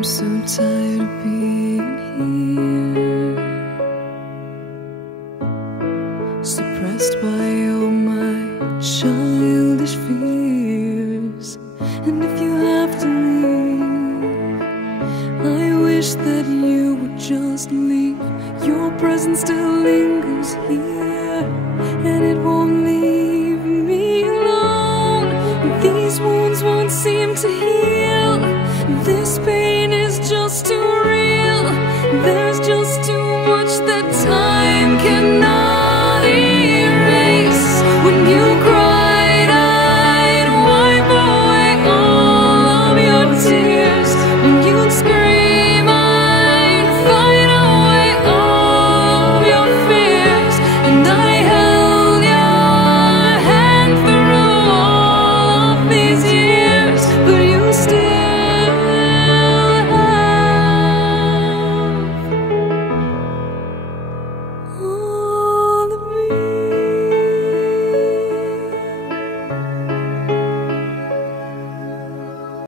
I'm so tired of being here, suppressed by all my childish fears. And if you have to leave, I wish that you would just leave. Your presence still lingers here, and it won't leave me alone. These wounds won't seem to heal. This pain is just too real. There's just